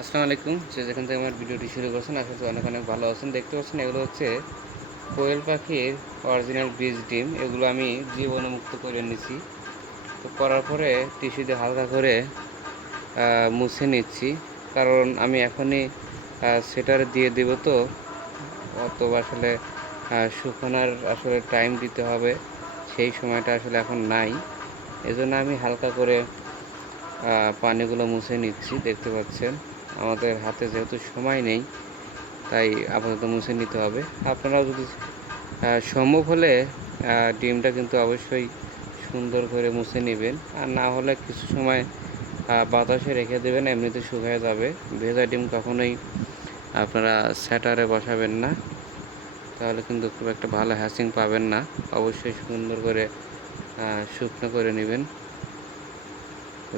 আসসালামু আলাইকুম। যে যেখান থেকে আমার ভিডিওটি শুরু করছেন, আশা করি অনেক অনেক ভালো আছেন। দেখতে পাচ্ছেন এগুলো হচ্ছে কোয়েল পাখির অরিজিনাল বীজ ডিম। এগুলো আমি জীবাণুমুক্ত করে নিছি তো করার পরে টিস্যু দিয়ে হালকা করে মুছে নিচ্ছি। কারণ আমি এখনই সেটার দিয়ে দেব তো। অত আসলে শুকানোর আসলে টাইম দিতে হবে। সেই সময়টা আসলে এখন নাই। এজন্য আমি হালকা করে পানিগুলো মুছে নিচ্ছি, দেখতে পাচ্ছেন। আমাদের হাতে যেহেতু সময় নেই, তাই আপাতত মুছে নিতে হবে। আপনারাও যদি সম্ভব হলে ডিমটা কিন্তু অবশ্যই সুন্দর করে মুছে নেবেন। আর না হলে কিছু সময় বাতাসে রেখে দেবেন, এমনিতে শুকায় যাবে। ভেজা ডিম কখনোই আপনারা স্যাটারে বসাবেন না। তাহলে কিন্তু খুব একটা ভালো হ্যাসিং পাবেন না। অবশ্যই সুন্দর করে শুকনো করে নেবেন।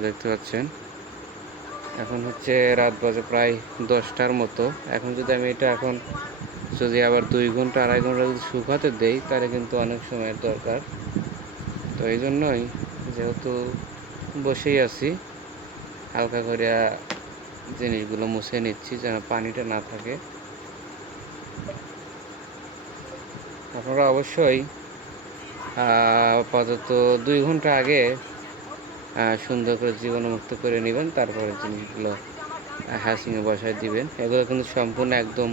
দেখতে পাচ্ছেন? এখন হচ্ছে রাত বাজে প্রায় দশটার মতো। এখন যদি আমি এটা এখন যদি আবার দুই ঘণ্টা, আড়াই ঘণ্টা যদি শুকাতে দেই, তাহলে কিন্তু অনেক সময়ের দরকার। তো এই জন্যই যেহেতু বসেই আছি, হালকা করে জিনিসগুলো মুছে নিচ্ছি যেন পানিটা না থাকে। আপনারা অবশ্যই আপাতত দুই ঘণ্টা আগে সুন্দর করে জীবাণুমুক্ত করে নেবেন তারপরে জিনিসগুলো হ্যাসিংয়ে বসায় দিবেন। এগুলো কিন্তু সম্পূর্ণ একদম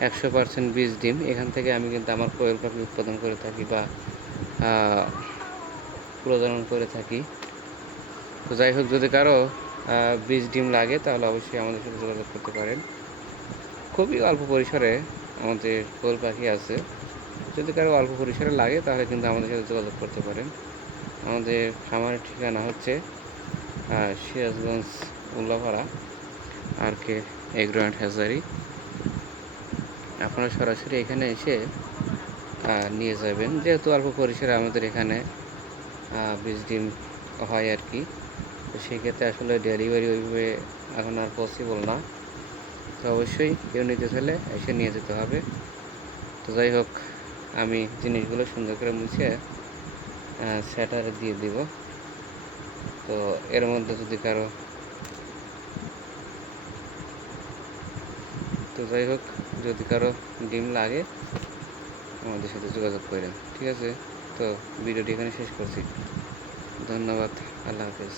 একশো পার্সেন্ট বীজ ডিম। এখান থেকে আমি কিন্তু আমার কোয়েল পাখি উৎপাদন করে থাকি বা প্রজনন করে থাকি। তো যাই হোক, যদি কারও বীজ ডিম লাগে, তাহলে অবশ্যই আমাদের সাথে যোগাযোগ করতে পারেন। খুবই অল্প পরিসরে আমাদের কোয়েল পাখি আছে। যদি কারও অল্প পরিসরে লাগে, তাহলে কিন্তু আমাদের সাথে যোগাযোগ করতে পারেন। আমাদের খামারের ঠিকানা হচ্ছে Sirajganj, Ullapara R K agro and আপনারা সরাসরি এখানে এসে নিয়ে যাবেন। যেহেতু অল্প পরিসরে আমাদের এখানে বীজ ডিম হয় আর কি, তো সেক্ষেত্রে আসলে ডেলিভারি ওইভাবে এখন আর পসিবল না। তো অবশ্যই কেউ নিতে চাইলে এসে নিয়ে যেতে হবে। তো যাই হোক, আমি জিনিসগুলো সুন্দর করে মুছে স্যাটারে দিয়ে দিব। তো এর মধ্যে যদি কারও তো যাই হোক, যদি কারও ডিম লাগে, আমাদের সাথে যোগাযোগ করেন, ঠিক আছে? তো ভিডিওটি এখানে শেষ করছি। ধন্যবাদ, আল্লাহ হাফেজ।